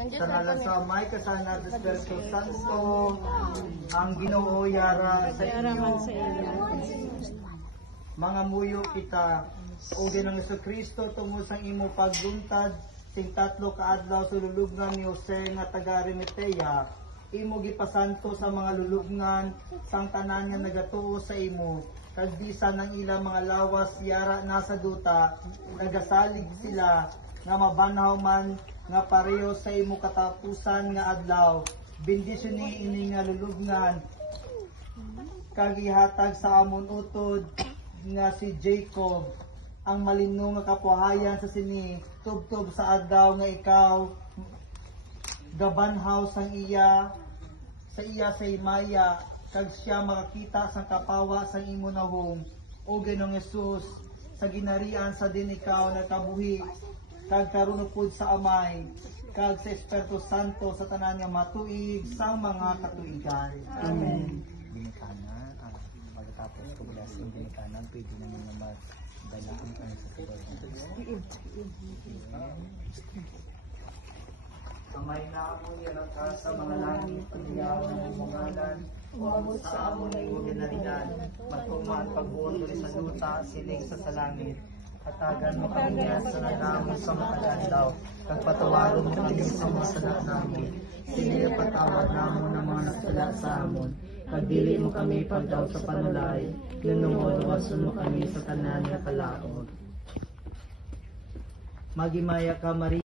Sa ngalan sa Amay, Kasana, at Espiritu Santo, ang Ginoo yara sa inyo. Mga muyo kita, o Ginoong Jesucristo, tungo sang imo pagluntad, sing tatlo kaadlaw sa lulubngan ni Jose nga taga Arimatea, imo gipasanto sa mga lulubngan, sang tanan nga nagatuo sa imo, kag bisan ng ilang mga lawas yara nasa duta, nagasalig sila, nga mabanhaw man nga pareho sa imo katapusan nga adlaw. Bendisyon ini nga lulubngan, kag ihatag sa amon utod nga si Jacob, ang malino nga kapuhayan sa sini, tubtob sa adlaw nga ikaw gabanhaw sang iya sa imaya, kag siya makakita sang kapawa sang imo nahong. O Ginoong Hesus, sa ginarian sa din ikaw nagkabuhi, kag karon pud sa Amay, kag sa Espiritu Santo sa tanan nga matuig sang mga katuigan. Amen. Binikana, pagkatapos ko mula sa binikana, pwede naman na magdalaan kami sa sabay ng Amay na mo niya ka sa mga langit, pagyawan ng umangalan, umabot sa amon ng iyong ginarian, matuman pagbuon sa duta, siling sa salangit. Katagan mo kami niya sa nanamon sa mga adlaw, kagpatawaron mo kami sa mga sala namin. Sige patawad namon ng mga nasala sa amon. Pagdili mo kami pagdaw sa panulay, lunungod wasun mo kami sa tanan nga kalaod. Magimaya ka, Maria.